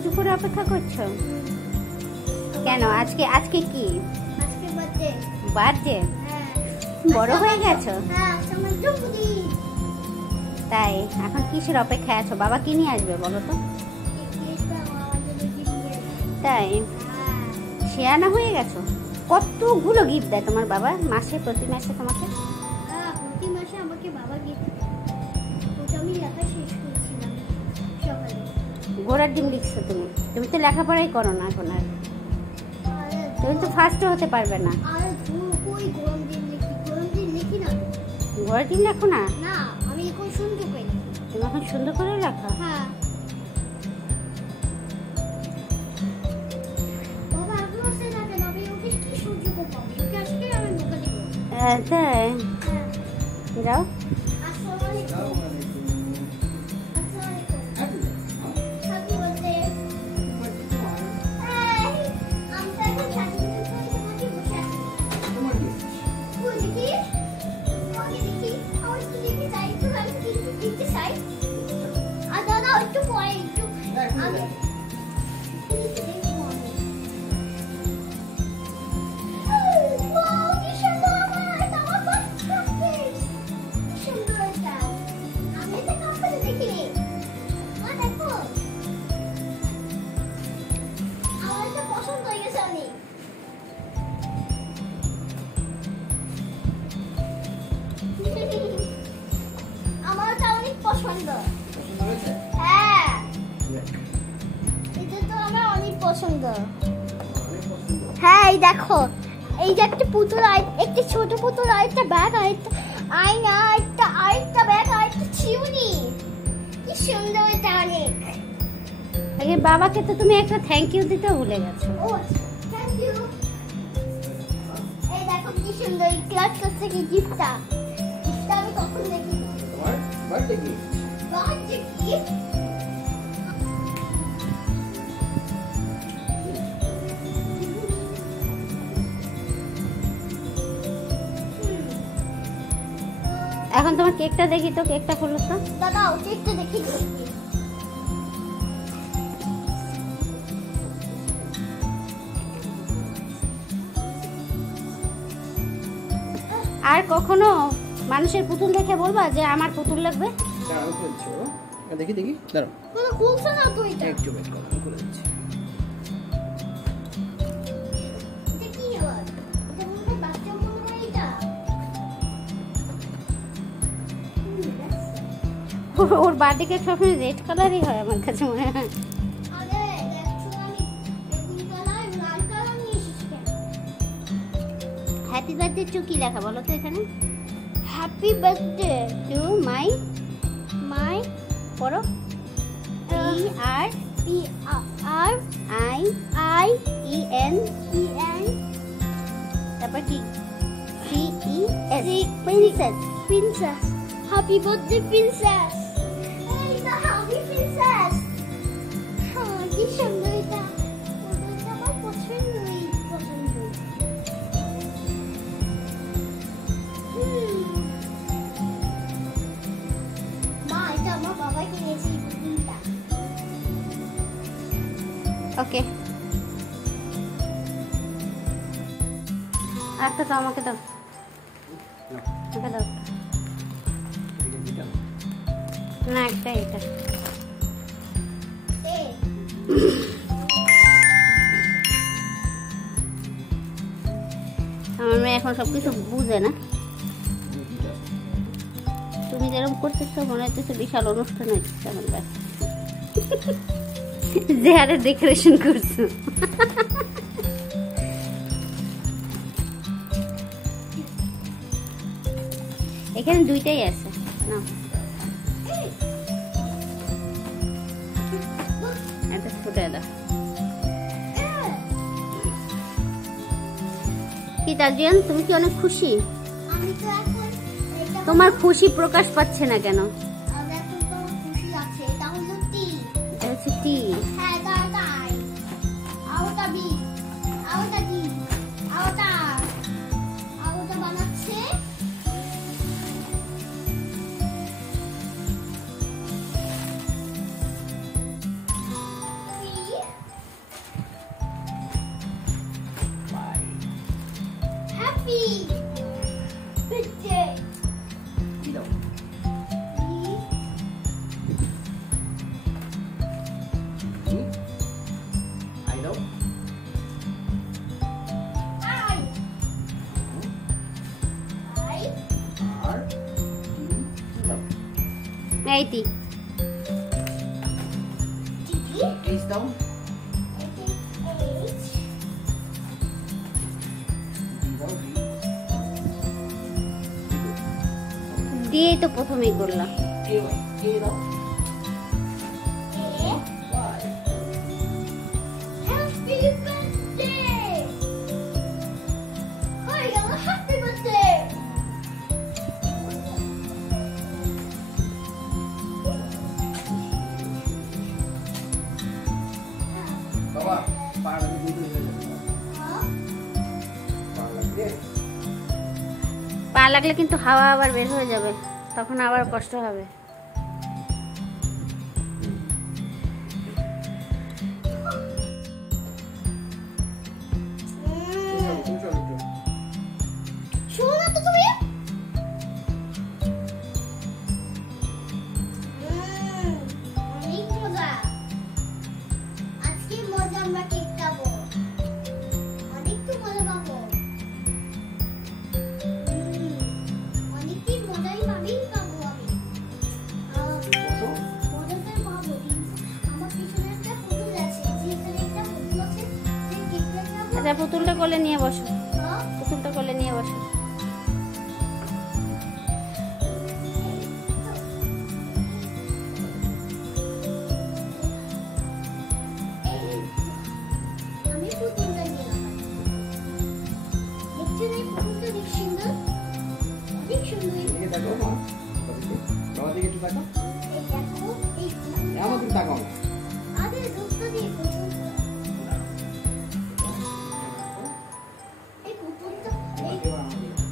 সাজুগুজু করে অপেক্ষা করছো কেন? আজকে আজকে কি বার্থডে? বড় হয়ে গেছো? তাই এখন কিসের অপেক্ষায় আছো? বাবা কি নিয়ে আসবে বলো তো? তাই শেয়ানা হয়ে গেছো? কতগুলো গিফট দেয় তোমার বাবা মাসে, প্রতি মাসে তোমাকে? প্রতি মাসে আমাকে বাবা গিফট দেয়। ওটা আমি লেখা শেষ করেছিলাম সকালে। ঘোড়ার ডিম লিখছো তুমি? তুমি তো লেখাপড়াই করো না এখন আর। তুমি তো ফার্স্টও হতে পারবে না। কই গরম ডিম লিখি? গরম ডিম লিখি না। ঘোড়ার ডিম লেখো না? না, আমি এখন সুন্দর করে লিখি। তুমি এখন সুন্দর করে লেখো? হ্যাঁ। বাবা আপনি আসে না কেন? আমি ওকে কি সুযোগ পাবো? ওকে আজকে আমি বোকা দিব। তাই যাও। আসসালামু আলাইকুম। হ্যাঁ, এই দেখো, এই যে একটা পুতুল, একটা ছোট পুতুল, আর একটা ব্যাগ, আর একটা আয়না, আরেকটা ব্যাগ, আর একটা চিউনি। কি সুন্দর এটা অনেক। আগে বাবাকে তো তুমি একটা থ্যাংক ইউ দিতে ভুলে গেছো। ও থ্যাংক ইউ। এই দেখো কি সুন্দর এই ক্লাস করছে কি গিফটটা। গিফটটা আমি কখন দেখি? তোমার বার্থডে গিফট। Birthday gift. এখন তোমার কেকটা দেখি তো, কেকটা খুলো তো। দাদাও কেকটা দেখি। আর কখনো মানুষের পুতুল দেখে বলবা যে আমার পুতুল লাগবে? দাঁড়াও খুলছো। দেখি দেখি দাঁড়াও। কোনো খুলছ না তো এটা। একটু ওয়েট করো, খুলে দিচ্ছি। এটা কি আবার? এটা মনে হয় বাচ্চা মনে হয় এটা। ওর বার্থডে কেক সবসময় রেড কালারই হয় আমার কাছে মনে হয়। আরে দেখছো আমি বেগুনি কালার, লাল কালার নিয়ে এসেছি কেন? হ্যাপি বার্থডে টু কি লেখা বলো তো এখানে? হ্যাপি বার্থডে টু মাই পড়ো। P R R I I E N N তারপর কি? C E S princess. Princess, happy birthday princess. এই তো হ্যাপি প্রিন্সেস। হ্যাঁ, কি সুন্দর এটা। ওটা আমার পছন্দই পছন্দ। মা, এটা আমার বাবা কিনেছে এই পুতুলটা। ওকে, আচ্ছা তো আমাকে দাও, আমাকে দাও না একটা এটা। আমার মেয়ে এখন সবকিছু বুঝে না। তুমি যেরকম করতেছো মনে হচ্ছে বিশাল অনুষ্ঠান হচ্ছে আমার ব্যাস। যে আরে ডেকোরেশন করছো। এখানে দুইটাই আছে না, এটা ফুটে দাও। কি তাজিয়ান, তুমি কি অনেক খুশি? আমি তো এখন এটা তোমার খুশি প্রকাশ পাচ্ছে না কেন? আমি এখন তো খুশি আছে। এটা হলো টি। এটা হচ্ছে টি। হ্যাঁ, তাই আওটা বি, আওটা ডি, আওটা বানাচ্ছে। এইটি এইচ দাও। ডি দাও, ডি। দিয়েই তো প্রথমেই করলাম। কে ওয়াই, কে দাও। ওয়াই। বাবা, পা লাগলে দুধ হয়ে যাবে। পা লাগলে পা লাগলে কিন্তু হাওয়া আবার বের হয়ে যাবে, তখন আবার কষ্ট হবে। তুমি চলো, একটু। শোনো না তো তুমি। অনেক মজা। আজকে মজা আমরা কেক খাবো। অনেক তো মজা পাবো। অনেকদিন মজাই পাবো আমি। বসো। মজাটা পাবো, কিন্তু আমার পিছনে একটা পুতুল আছে। যেখানে একটা পুতুল আছে, যে কেকটা খাবো। আচ্ছা, পুতুলটা কোলে নিয়ে বসো, হ্যাঁ? পুতুলটা কোলে নিয়ে বসো। আমি পুতুলটা নিলাম। দেখছেন এই পুতুলটা অনেক সুন্দর? অনেক সুন্দর। এদিকে তাকাও মা। বাবা দিকে একটু তাকাও। এই দেখো, এই পুতুলটা। আমার দিকে তাকাও না। আরে দুধটা দিয়ে পুতুলটা। এই পুতুলটা, এই এবার আমার দিকে।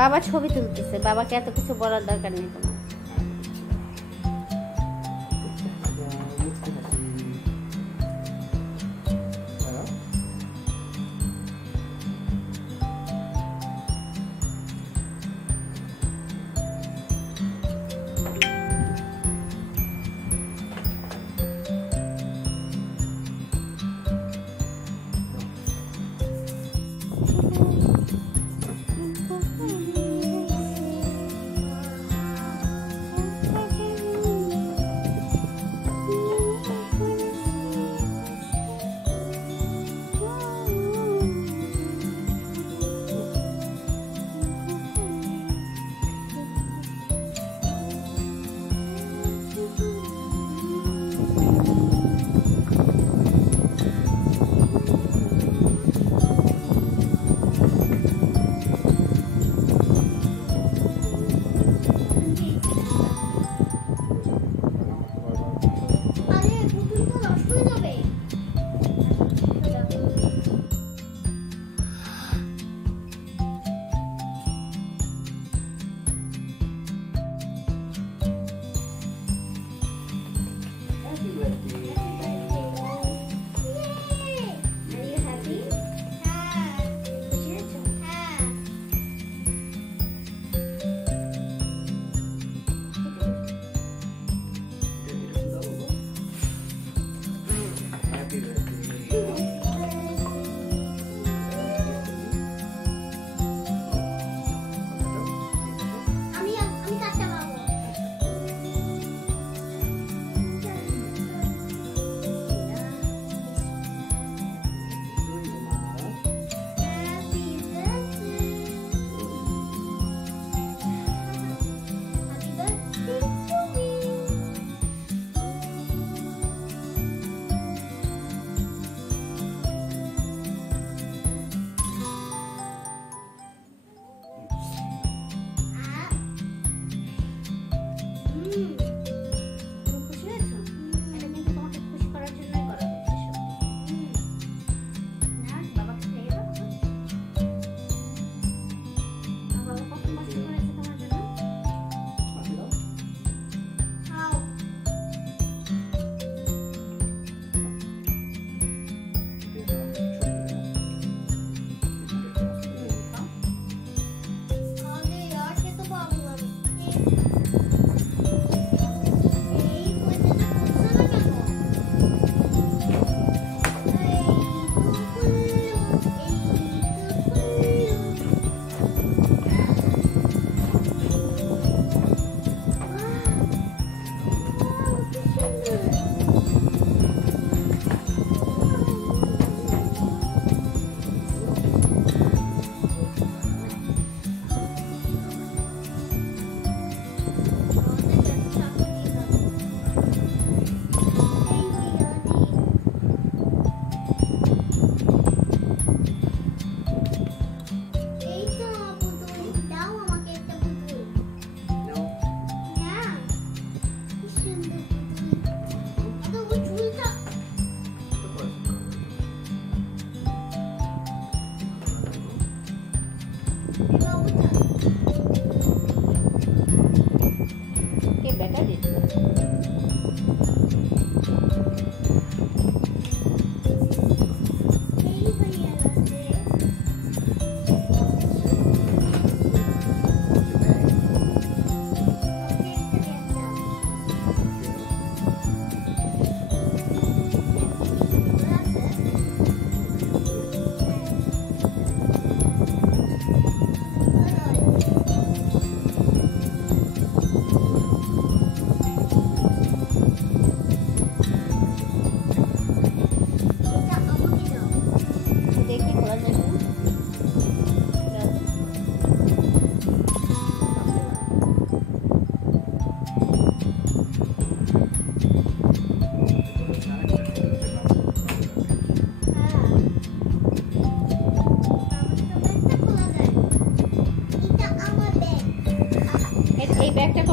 বাবা ছবি তুলতেছে, বাবাকে এত কিছু বলার দরকার নেই তোমার।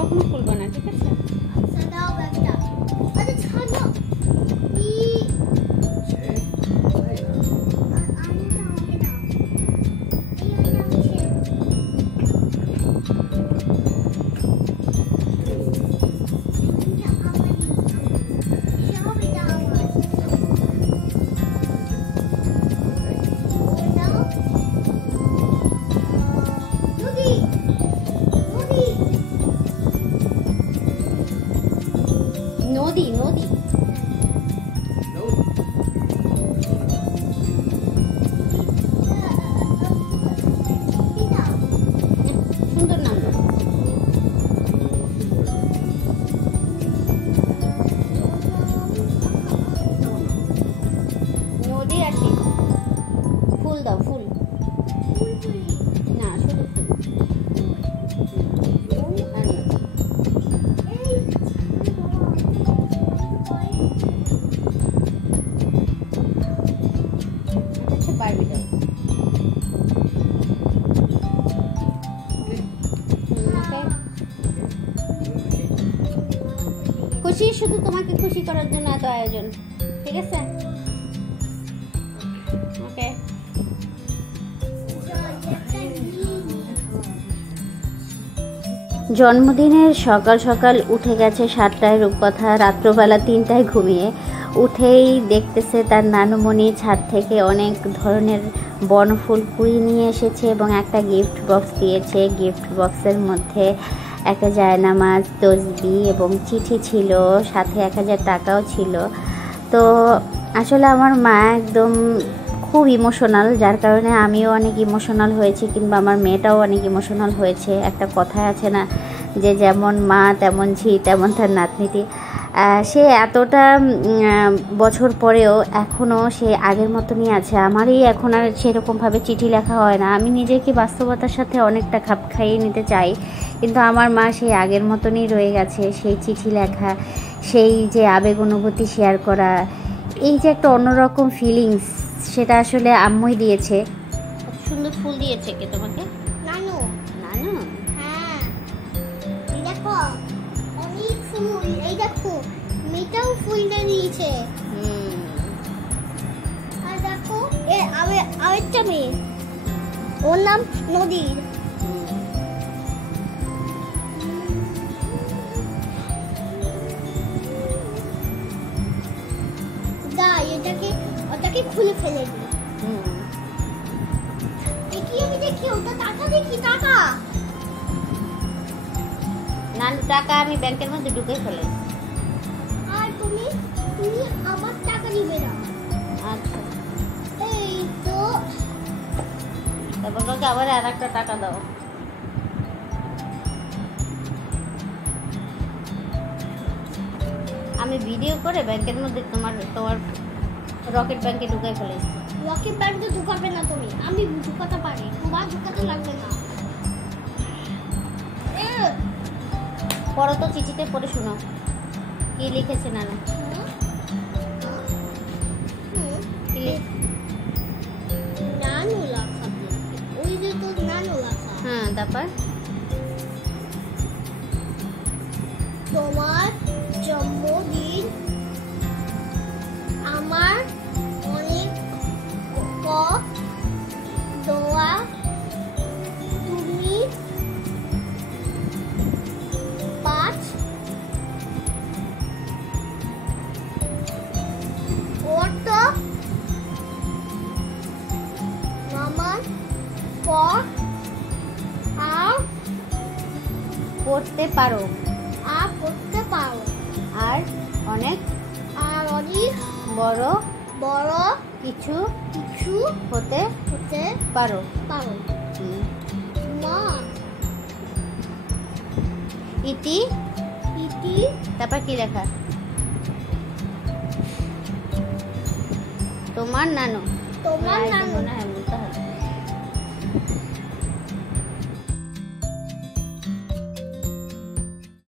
কখনো খুলবো না, ঠিক আছে? আচ্ছা দাও ব্যাগটা। আরে ছাড়ো। ই আইনাটা আমাকে দাও। এই আইনা আমি ছেড়ে দেবো। এটা আমারই। সব এটা আমার। দাও। নদী নদী নদী নদী সুন্দর নাম তো। নদী আর কি? ফুল দাও, ফুল। না, শুধু ফুল আর নদী। আচ্ছা, পারবি দাও। ওকে। খুশি, শুধু তোমাকে খুশি করার জন্য এত আয়োজন, ঠিক আছে? ওকে। জন্মদিনের সকাল সকাল উঠে গেছে 7টায় রূপকথা, রাত্রবেলা 3টায় ঘুমিয়ে উঠেই দেখতেছে তার নানুমণি ছাদ থেকে অনেক ধরনের বনফুল কুড়িয়ে নিয়ে এসেছে এবং একটা গিফট বক্স দিয়েছে। গিফট বক্সের মধ্যে একটা জায়নামাজ, তসবিহ এবং চিঠি ছিল, সাথে 1000 টাকাও ছিল। তো আসলে আমার মা একদম খুব ইমোশনাল, যার কারণে আমিও অনেক ইমোশনাল হয়েছি, কিংবা আমার মেয়েটাও অনেক ইমোশনাল হয়েছে। একটা কথাই আছে না যে যেমন মা তেমন ঝি তেমন তার নাতনিটি। সে এতটা বছর পরেও এখনও সে আগের মতনই আছে। আমারই এখন আর সেরকমভাবে চিঠি লেখা হয় না। আমি নিজেকে বাস্তবতার সাথে অনেকটা খাপ খাইয়ে নিতে চাই, কিন্তু আমার মা সেই আগের মতনই রয়ে গেছে। সেই চিঠি লেখা, সেই যে আবেগ অনুভূতি শেয়ার করা, এই যে একটা অন্যরকম ফিলিংস, সেটা আসলে আম্মুই দিয়েছে। সুন্দর ফুল দিয়েছে কে তোমাকে? নানু। নানু? হ্যাঁ, এই দেখো অনেক ফুল। এই দেখো মেয়েটাও ফুলটা দিয়েছে। আর দেখো আরেকটা মেয়ে, ওর নাম নদীর। ওটাকে খুলে ফেলে দিই। দেখি আমি দেখি ওটা টাকা, দেখি টাকা। নানু টাকা আমি ব্যাংকের মধ্যে ঢুকে ফেলে। আর তুমি আমার টাকা দিবে না। আচ্ছা, এই তো। তারপর তোকে আবার আর একটা টাকা দাও। আমি ভিডিও করে ব্যাংকের মধ্যে তোমার রকেট ব্যাংকে ঢুকাই ফেলেছি। রকেট ব্যাংকে ঢুকাবে না তুমি, আমি ঢুকাতে পারি, তোমার ঢুকাতে লাগবে না। পড়ো তো, চিঠিতে পড়ে শোনো কি লিখেছে নানু। নানু লেখা, ওই যে তোর নানু লেখা। হ্যাঁ, তারপর তোমার জন্মদিন আমার অনেক দোয়া, তুমি 5 অটো মামার পর আর পড়তে পারো, করতে পারো, আর অনেক বড় বড় কিছু কিছু হতে হতে পারো। পারো। মা ইতি ইতি, তারপর কি লেখা? তোমার নানু। তোমার নানু। হ্যাঁ, বলতে হবে।